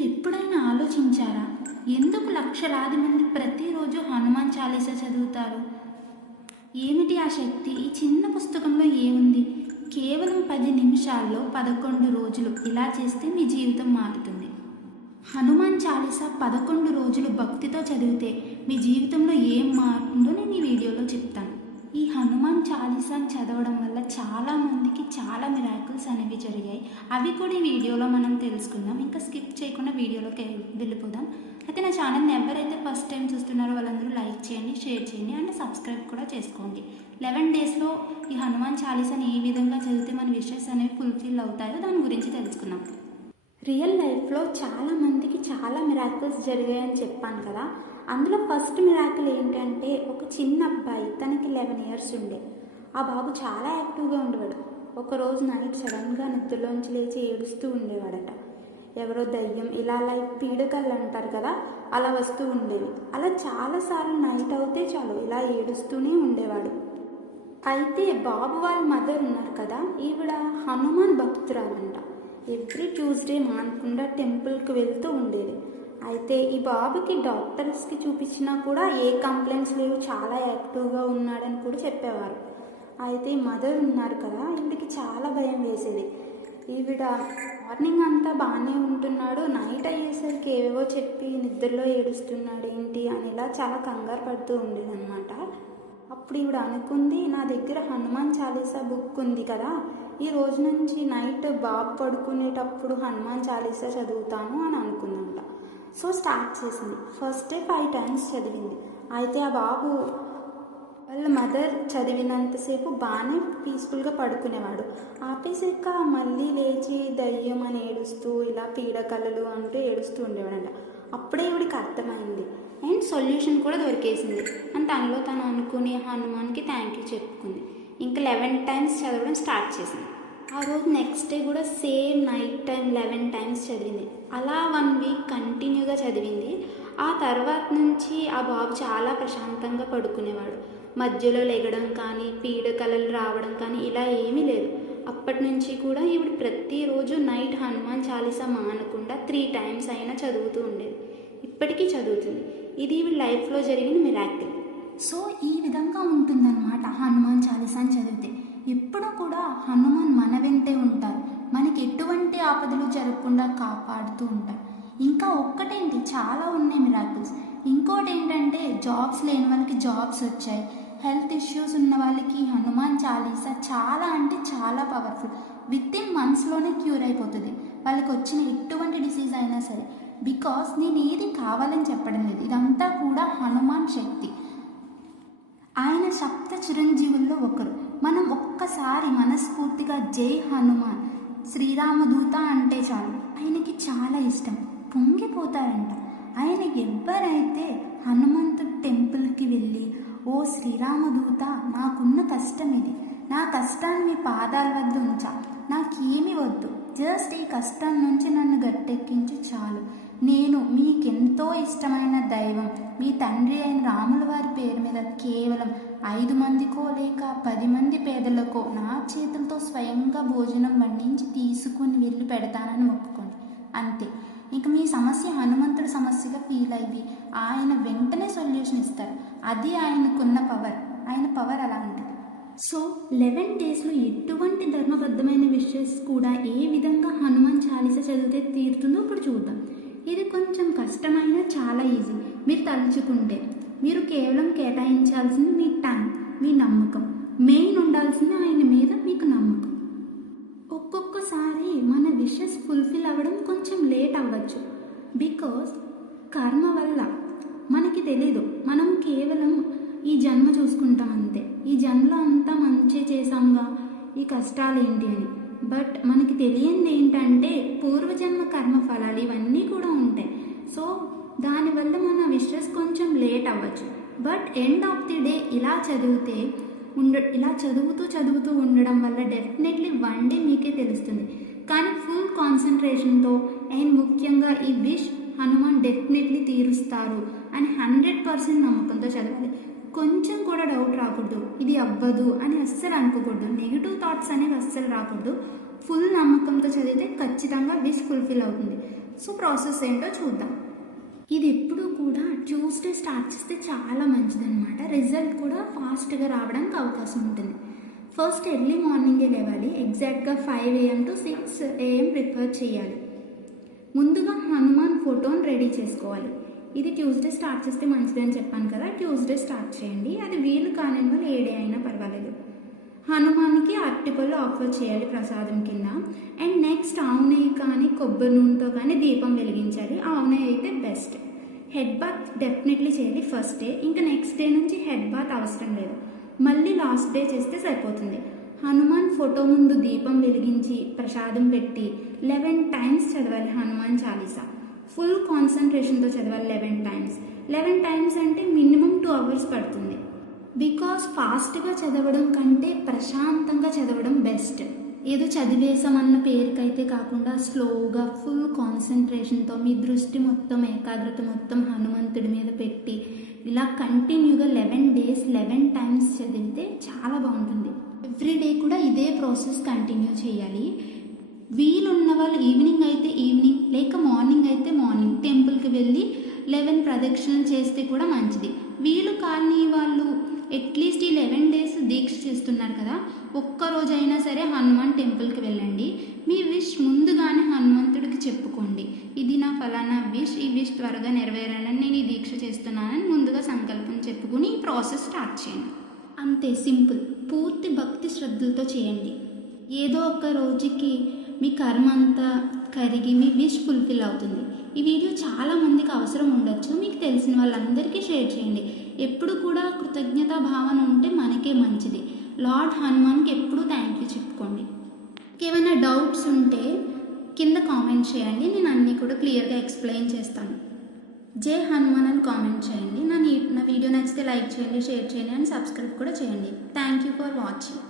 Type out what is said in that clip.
మీరెప్పుడైనా ఆలోచించారా? ఎందుకు లక్షలాది మంది ప్రతిరోజు హనుమాన్ చాలీసా చదువుతారు? ఏమిటి ఆ శక్తి? ఈ చిన్న పుస్తకంలో ఏముంది? కేవలం 10 నిమిషాల్లో 11 రోజులు ఇలా చేస్తే మీ జీవితం మారుతుంది. హనుమాన్ చాలీసా 11 రోజులు భక్తితో చదివితే మీ జీవితంలో ఏం మారుతుందో నేను ఈ వీడియోలో చెప్తాను. ఈ హనుమాన్ చాలీసాని చదవడం వల్ల చాలామందికి చాలా మిరాకిల్స్ అనేవి జరిగాయి. అవి కూడా ఈ వీడియోలో మనం తెలుసుకుందాం. ఇంకా స్కిప్ చేయకుండా వీడియోలోకి వెళ్ళిపోదాం. అయితే నా ఛానల్ని ఎవరైతే ఫస్ట్ టైం చూస్తున్నారో వాళ్ళందరూ లైక్ చేయండి, షేర్ చేయండి అండ్ సబ్స్క్రైబ్ కూడా చేసుకోండి. 11 డేస్లో ఈ హనుమాన్ చాలీసాని ఏ విధంగా చదివితే మన విషెస్ అనేవి ఫుల్ఫిల్ అవుతాయో దాని గురించి తెలుసుకుందాం. రియల్ లైఫ్లో చాలామందికి చాలా మిరాకిల్స్ జరిగాయని చెప్పాను కదా. అందులో ఫస్ట్ మిరాకిల్ ఏంటంటే, ఒక చిన్న అబ్బాయి, తనకి 11 ఇయర్స్ ఉండే. ఆ బాబు చాలా యాక్టివ్గా ఉండేవాడు. ఒకరోజు నైట్ సడన్గా నిద్రలోంచి లేచి ఏడుస్తూ ఉండేవాడట. ఎవరో దయ్యం ఇలా లైక్ పీడకలు అంటారు కదా, అలా వస్తూ ఉండేవి. అలా చాలాసార్లు నైట్ అవుతే చాలు ఇలా ఏడుస్తూనే ఉండేవాడు. అయితే బాబు వాళ్ళ మదర్ ఉన్నారు కదా, ఈవిడ హనుమాన్ భక్తురాలంట. ఎవ్రీ ట్యూస్డే మానకుండా టెంపుల్కి వెళ్తూ ఉండేది. అయితే ఈ బాబుకి డాక్టర్స్కి చూపించినా కూడా ఏ కంప్లైంట్స్ లేవు, చాలా యాక్టివ్గా ఉన్నాడని కూడా చెప్పేవారు. అయితే మదర్ ఉన్నారు కదా, ఈవిడికి చాలా భయం వేసేది. ఈవిడ మార్నింగ్ అంతా బాగానే ఉంటున్నాడు, నైట్ అయ్యేసరికి ఏవేవో చెప్పి నిద్రలో ఏడుస్తున్నాడు ఏంటి అని ఇలా చాలా కంగారు పడుతూ ఉండేది అనమాట. అప్పుడు ఈవిడ అనుకుంది, నా దగ్గర హనుమాన్ చాలీసా బుక్ ఉంది కదా, ఈ రోజు నుంచి నైట్ బాబు పడుకునేటప్పుడు హనుమాన్ చాలీసా చదువుతాను అని అనుకుందంట. సో స్టార్ట్ చేసింది. ఫస్ట్ డే 5 టైమ్స్ చదివింది. అయితే ఆ బాబు వాళ్ళ మదర్ చదివినంతసేపు బాగానే పీస్ఫుల్గా పడుకునేవాడు. ఆపేసాక మళ్ళీ లేచి దయ్యం అని ఏడుస్తూ ఇలా పీడకలలు అంటూ ఏడుస్తూ ఉండేవాడంట. అప్పుడే ఈవిడికి అర్థమైంది అండ్ సొల్యూషన్ కూడా దొరికేసింది. అండ్ తనలో తను అనుకుని హనుమాన్కి థ్యాంక్ యూ చెప్పుకుంది. ఇంకా 11 టైమ్స్ చదవడం స్టార్ట్ చేసింది. ఆ రోజు నెక్స్ట్ డే కూడా సేమ్ నైట్ టైం 11 టైమ్స్ చదివింది. అలా 1 వీక్ కంటిన్యూగా చదివింది. ఆ తర్వాత నుంచి ఆ బాబు చాలా ప్రశాంతంగా పడుకునేవాడు. మధ్యలో లెగడం కానీ పీడకలలు రావడం కానీ ఇలా ఏమీ లేదు. అప్పటి నుంచి కూడా ఈవిడ ప్రతిరోజు నైట్ హనుమాన్ చాలీసా మానకుండా 3 టైమ్స్ అయినా చదువుతూ ఉండేది. ఇప్పటికీ చదువుతుంది. ఇది ఈవిడ లైఫ్లో జరిగిన మిరాకిల్. సో ఈ విధంగా ఉంటుందన్నమాట హనుమాన్ చాలీసాని చదివితే. ఎప్పుడూ కూడా హనుమాన్ మన వెంటే ఉంటారు, మనకి ఎటువంటి ఆపదలు జరగకుండా కాపాడుతూ ఉంటారు. ఇంకా ఒక్కటేంటి, చాలా ఉన్నాయి మిరాకిల్స్. ఇంకోటి ఏంటంటే, జాబ్స్ లేని వాళ్ళకి జాబ్స్ వచ్చాయి. హెల్త్ ఇష్యూస్ ఉన్న వాళ్ళకి హనుమాన్ చాలీసా చాలా అంటే చాలా పవర్ఫుల్. వితిన్ మంత్స్లోనే క్యూర్ అయిపోతుంది వాళ్ళకి వచ్చిన ఎటువంటి డిసీజ్ అయినా సరే. బికాస్ నేను ఏది కావాలని చెప్పడం లేదు, ఇదంతా కూడా హనుమాన్ శక్తి. ఆయన సప్త చిరంజీవుల్లో ఒకరు. మనం ఒక్కసారి మనస్ఫూర్తిగా జై హనుమాన్ శ్రీరామదూత అంటే చాలు, ఆయనకి చాలా ఇష్టం, పొంగిపోతారంట. ఆయన ఎవరైతే హనుమంతుడి టెంపుల్కి వెళ్ళి, ఓ శ్రీరామదూత, నాకున్న కష్టం ఇది, నా కష్టాన్ని మీ పాదాల వద్ద ఉంచా, నాకేమీ వద్దు, జస్ట్ ఈ కష్టం నుంచి నన్ను గట్టెక్కించి చాలు, నేను మీకెంతో ఇష్టమైన దైవం మీ తండ్రి అయిన రాముల వారి పేరు మీద కేవలం 5 మందికో లేక 10 మంది పేదలకో నా చేతులతో స్వయంగా భోజనం వండించి తీసుకుని వెళ్ళి పెడతానని మొక్కుకోండి, అంతే. ఇంక మీ సమస్య హనుమంతుడి సమస్యగా ఫీల్ అయ్యి ఆయన వెంటనే సొల్యూషన్ ఇస్తారు. అది ఆయనకున్న పవర్, ఆయన పవర్ అలాంటిది. సో 11 డేస్లో ఎటువంటి ధర్మబద్ధమైన విషయస్ కూడా ఏ విధంగా హనుమాన్ చాలీసా చదివితే తీరుతుందో ఇప్పుడు చూద్దాం. ఇది కొంచెం కష్టమైన చాలా ఈజీ. మీరు తలుచుకుంటే మీరు కేవలం కేటాయించాల్సింది మీ టైం, మీ నమ్మకం. మెయిన్ ఉండాల్సింది ఆయన మీద మీకు నమ్మకం. ఒక్కొక్కసారి మన విషెస్ ఫుల్ఫిల్ అవ్వడం కొంచెం లేట్ అవ్వచ్చు. బికాస్ కర్మ వల్ల మనకి తెలీదు, మనం కేవలం ఈ జన్మ చూసుకుంటాం అంతే. ఈ జన్మలో అంతా మంచి చేసాంగా, ఈ కష్టాలు ఏంటి అని. బట్ మనకి తెలియంది ఏంటంటే, పూర్వజన్మ కర్మ ఫలాలు ఇవన్నీ కూడా ఉంటాయి. సో దానివల్ల మన విషెస్ కొంచెం లేట్ అవ్వచ్చు. But end of the day ఇలా చదువుతూ ఉండడం వల్ల డెఫినెట్లీ 1 డే మీకే తెలుస్తుంది. కానీ ఫుల్ కాన్సన్ట్రేషన్తో అండ్ ముఖ్యంగా ఈ విష్ హనుమాన్ డెఫినెట్లీ తీరుస్తారు అని 100% నమ్మకంతో చదవాలి. కొంచెం కూడా డౌట్ రాకూడదు, ఇది అవ్వదు అని అస్సలు అనుకోకూడదు, నెగిటివ్ థాట్స్ అనేవి అస్సలు రాకూడదు. ఫుల్ నమ్మకంతో చదివితే ఖచ్చితంగా విష్ ఫుల్ఫిల్ అవుతుంది. సో ప్రాసెస్ ఏంటో చూద్దాం. ఇది ఎప్పుడు కూడా ట్యూస్డే స్టార్ట్ చేస్తే చాలా మంచిదన్నమాట. రిజల్ట్ కూడా ఫాస్ట్గా రావడానికి అవకాశం ఉంటుంది. ఫస్ట్ ఎర్లీ మార్నింగే లేవాలి. ఎగ్జాక్ట్గా 5 AM to 6 AM ప్రిపేర్ చేయాలి. ముందుగా హనుమాన్ ఫోటోని రెడీ చేసుకోవాలి. ఇది ట్యూస్డే స్టార్ట్ చేస్తే మంచిదని చెప్పాను కదా, ట్యూస్డే స్టార్ట్ చేయండి. అది వీలు కాని వాళ్ళు ఏ డే అయినా పర్వాలేదు. హనుమాన్కి అరటిపళ్ళు ఆఫర్ చేయాలి ప్రసాదం కింద. అండ్ నెక్స్ట్ ఆవు నెయ్యి కానీ కొబ్బరి నూనెతో కానీ దీపం వెలిగించాలి. ఆవు నెయ్యి అయితే బెస్ట్. హెడ్ బాత్ డెఫినెట్లీ చేయాలి ఫస్ట్ డే. ఇంకా నెక్స్ట్ డే నుంచి హెడ్ బాత్ అవసరం లేదు, మళ్ళీ లాస్ట్ డే చేస్తే సరిపోతుంది. హనుమాన్ ఫోటో ముందు దీపం వెలిగించి ప్రసాదం పెట్టి 11 times చదవాలి హనుమాన్ చాలీసా. ఫుల్ కాన్సన్ట్రేషన్తో చదవాలి 11 times. 11 times అంటే మినిమం 2 hours పడుతుంది. బికాస్ ఫాస్ట్గా చదవడం కంటే ప్రశాంతంగా చదవడం బెస్ట్. ఏదో చదివేశామన్న పేరుకైతే కాకుండా స్లోగా ఫుల్ కాన్సన్ట్రేషన్తో మీ దృష్టి మొత్తం ఏకాగ్రత మొత్తం హనుమంతుడి మీద పెట్టి ఇలా కంటిన్యూగా 11 days 11 times చదివితే చాలా బాగుంటుంది. ఎవ్రీ డే కూడా ఇదే ప్రాసెస్ కంటిన్యూ చేయాలి. వీలున్న వాళ్ళు ఈవినింగ్ అయితే ఈవినింగ్, లేక మార్నింగ్ అయితే మార్నింగ్ టెంపుల్కి వెళ్ళి 11 ప్రదక్షిణలు చేస్తే కూడా మంచిది. వీలు కాని వాళ్ళు అట్లీస్ట్ ఈ 11 days దీక్ష చేస్తున్నారు కదా, ఒక్కరోజైనా సరే హనుమాన్ టెంపుల్కి వెళ్ళండి. మీ విష్ ముందుగానే హనుమంతుడికి చెప్పుకోండి. ఇది నా ఫలానా విష్, ఈ విష్ త్వరగా నెరవేరాలని నేను ఈ దీక్ష చేస్తున్నానని ముందుగా సంకల్పం చెప్పుకుని ఈ ప్రాసెస్ స్టార్ట్ చేయండి. అంతే, సింపుల్. పూర్తి భక్తి శ్రద్ధలతో చేయండి. ఏదో ఒక రోజుకి మీ కర్మ అంతా కరిగి మీ విష్ ఫుల్ఫిల్ అవుతుంది. ఈ వీడియో చాలా మందికి అవసరం ఉండొచ్చు. మీకు తెలిసిన వాళ్ళందరికీ షేర్ చేయండి. ఎప్పుడు కూడా కృతజ్ఞతా భావన ఉంటే మనకే మంచిది. లార్డ్ హనుమాన్కి ఎప్పుడూ థ్యాంక్ యూ చెప్పుకోండి. ఏమైనా డౌట్స్ ఉంటే కింద కామెంట్ చేయండి, నేను అన్నీ కూడా క్లియర్గా ఎక్స్ప్లెయిన్ చేస్తాను. జై హనుమాన్ అని కామెంట్ చేయండి. నా వీడియో నచ్చితే లైక్ చేయండి, షేర్ చేయండి అండ్ సబ్స్క్రైబ్ కూడా చేయండి. Thank you for watching.